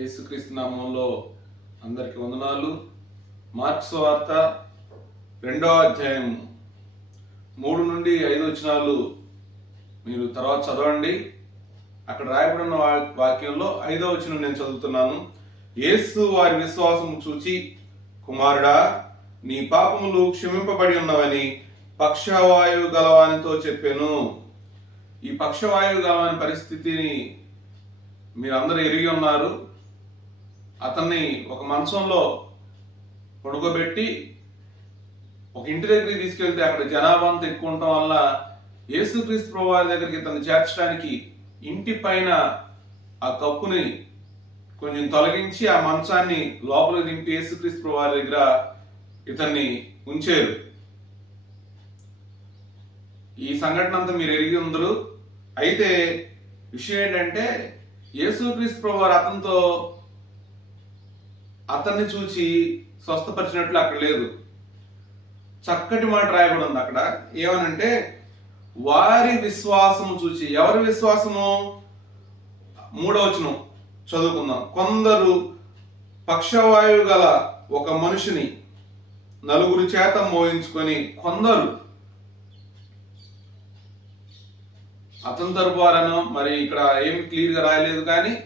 యేసుక్రీస్తు నామంలో అందరికి వందనాలు. మార్క్స్ వార్త రెండవ అధ్యాయం మూడు నుండి ఐదు వచనాలు మీరు తర్వాత చదవండి. అక్కడ రాయబడిన వాక్యంలో ఐదో వచనం నేను చదువుతున్నాను. యేసు వారి విశ్వాసం చూచి కుమారుడా నీ పాపములు క్షమింపబడి ఉన్నవని పక్షవాయువు గలవానితో చెప్పాను. ఈ పక్షవాయువు గలవాని పరిస్థితిని మీరందరూ ఎరిగి ఉన్నారు. అతన్ని ఒక మంచంలో పడుకోబెట్టి ఒక ఇంటి దగ్గరికి తీసుకెళ్తే అక్కడ జనాభా అంతా ఎక్కువ ఉండటం వల్ల యేసుక్రీస్తు ప్రభువారి దగ్గరికి ఇతను చేర్చడానికి ఇంటి పైన ఆ కప్పుని కొంచెం తొలగించి ఆ మంచాన్ని లోపలికి దింపి యేసుక్రీస్తు ప్రభు వారి దగ్గర ఇతన్ని ఉంచారు. ఈ సంఘటన అంతా మీరు ఎరిగి ఉందరు. అయితే విషయం ఏంటంటే యేసుక్రీస్తు ప్రభు వారు అతనితో అతన్ని చూచి స్వస్థపరిచినట్లు అక్కడ లేదు. చక్కటి మాట రాయబడి ఉంది అక్కడ. ఏమనంటే వారి విశ్వాసము చూచి ఎవరి విశ్వాసము? మూడవచనం చదువుకుందాం. కొందరు పక్షవాయువు గల ఒక మనిషిని నలుగురు చేత మోయించుకొని కొందరు అతని తరపువారను మరి ఇక్కడ ఏమి క్లియర్గా రాయలేదు కానీ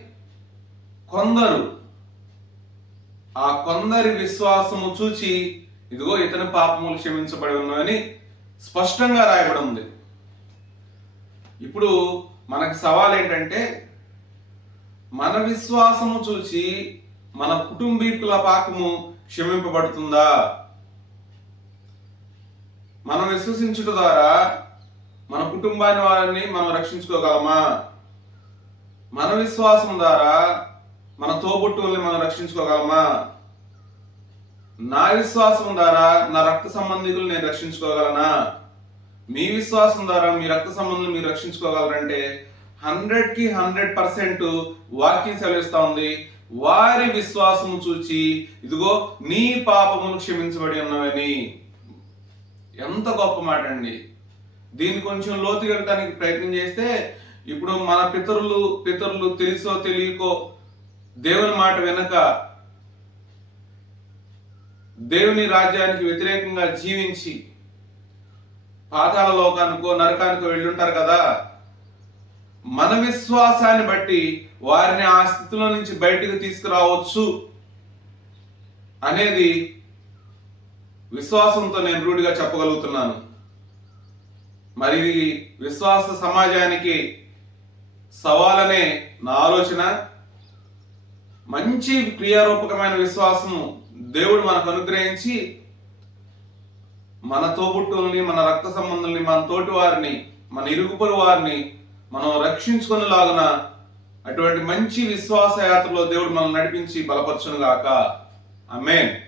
కొందరు ఆ కొందరి విశ్వాసము చూచి ఇదిగో ఇతని పాపములు క్షమించబడి ఉన్నాయని స్పష్టంగా రాయబడి ఉంది. ఇప్పుడు మనకు సవాల్ ఏంటంటే మన విశ్వాసము చూచి మన కుటుంబీకుల పాపము క్షమింపబడుతుందా? మనం విశ్వసించుట ద్వారా మన కుటుంబాన్ని వారిని మనం రక్షించుకోగలమా? మన విశ్వాసం ద్వారా మన తోబుట్టువుల్ని మనం రక్షించుకోగలమా? నా విశ్వాసం ద్వారా నా రక్త సంబంధికులు నేను రక్షించుకోగలనా? మీ విశ్వాసం ద్వారా మీ రక్త సంబంధులు మీరు రక్షించుకోగలరంటే హండ్రెడ్కి హండ్రెడ్ పర్సెంట్ వాక్యం సెలవిస్తా ఉంది. వారి విశ్వాసము చూచి ఇదిగో నీ పాపమును క్షమించబడి ఉన్నవని. ఎంత గొప్ప మాట అండి. దీన్ని కొంచెం లోతు ప్రయత్నం చేస్తే ఇప్పుడు మన పితరులు పితరులు తెలుసో తెలియకో దేవుని మాట వెనక దేవుని రాజ్యానికి వ్యతిరేకంగా జీవించి పాతాళ లోకానికో నరకానికో వెళ్ళుంటారు కదా మన విశ్వాసాన్ని బట్టి వారిని ఆ స్థితిలో నుంచి బయటికి తీసుకురావచ్చు అనేది విశ్వాసంతో నేను రూఢిగా చెప్పగలుగుతున్నాను. మరి ఇది విశ్వాస సమాజానికి సవాలనే నా ఆలోచన. మంచి క్రియారూపకమైన విశ్వాసము దేవుడు మనకు అనుగ్రహించి మన తోబుట్టుల్ని మన రక్త సంబంధుల్ని మన తోటి వారిని మన ఇరుగుపొరు వారిని మనం రక్షించుకునేలాగున అటువంటి మంచి విశ్వాస యాత్రలో దేవుడు మనల్ని నడిపించి బలపరచునుగాక. గాక